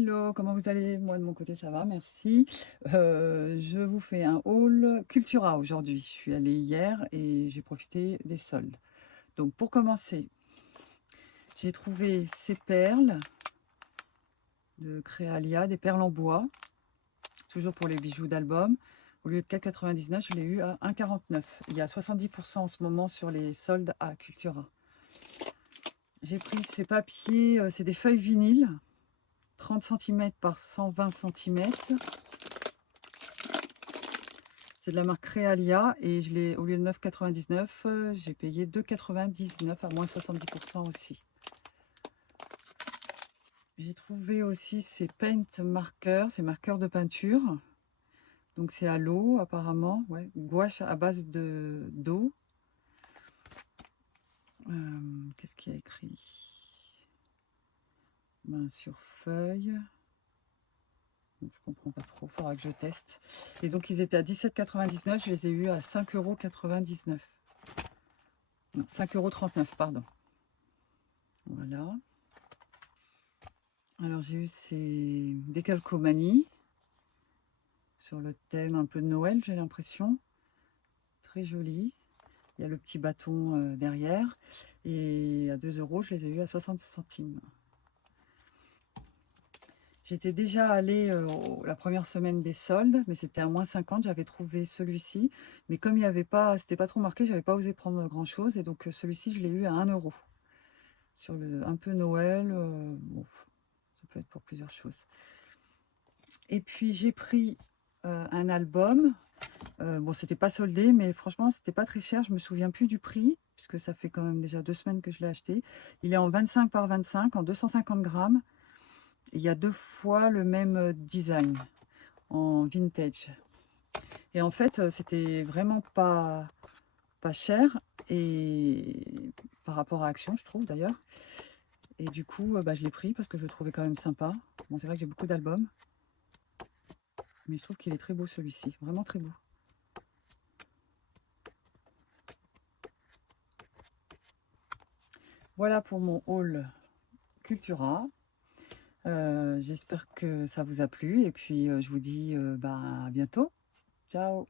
Hello, comment vous allez? Moi de mon côté ça va, merci. Je vous fais un haul Cultura aujourd'hui. Je suis allée hier et j'ai profité des soldes. Donc pour commencer, j'ai trouvé ces perles de Créalia, des perles en bois, toujours pour les bijoux d'album. Au lieu de 4,99, je l'ai eu à 1,49. Il y a 70% en ce moment sur les soldes à Cultura. J'ai pris ces papiers, c'est des feuilles vinyles, 30 cm par 120 cm. C'est de la marque Créalia et je l'ai, au lieu de 9,99, j'ai payé 2,99 à moins 70% aussi. J'ai trouvé aussi ces paint markers, ces marqueurs de peinture. Donc c'est à l'eau apparemment, ouais, gouache à base d'eau. Qu'est-ce qu'il y a écrit? Main sur feuille. Donc, je comprends pas trop, il faudra que je teste. Et donc ils étaient à 17,99, je les ai eus à 5,99 €. Non, 5,39 €, pardon. Voilà. Alors j'ai eu ces décalcomanies sur le thème un peu de Noël, j'ai l'impression. Très joli. Il y a le petit bâton derrière. Et à 2 €, je les ai eu à 60 centimes. J'étais déjà allée la première semaine des soldes, mais c'était à moins 50. J'avais trouvé celui-ci. Mais comme il n'y avait pas, c'était pas trop marqué, j'avais pas osé prendre grand chose. Et donc celui-ci, je l'ai eu à 1 €. Sur le un peu Noël. Bon, ça peut être pour plusieurs choses. Et puis j'ai pris un album. Bon, c'était pas soldé, mais franchement, c'était pas très cher. Je me souviens plus du prix, puisque ça fait quand même déjà 2 semaines que je l'ai acheté. Il est en 25 par 25, en 250 grammes. Il y a 2 fois le même design, en vintage. Et en fait, c'était vraiment pas cher, et par rapport à Action, je trouve d'ailleurs. Et du coup, je l'ai pris parce que je le trouvais quand même sympa. Bon, c'est vrai que j'ai beaucoup d'albums, mais je trouve qu'il est très beau celui-ci, vraiment très beau. Voilà pour mon haul Cultura. J'espère que ça vous a plu et puis je vous dis à bientôt. Ciao!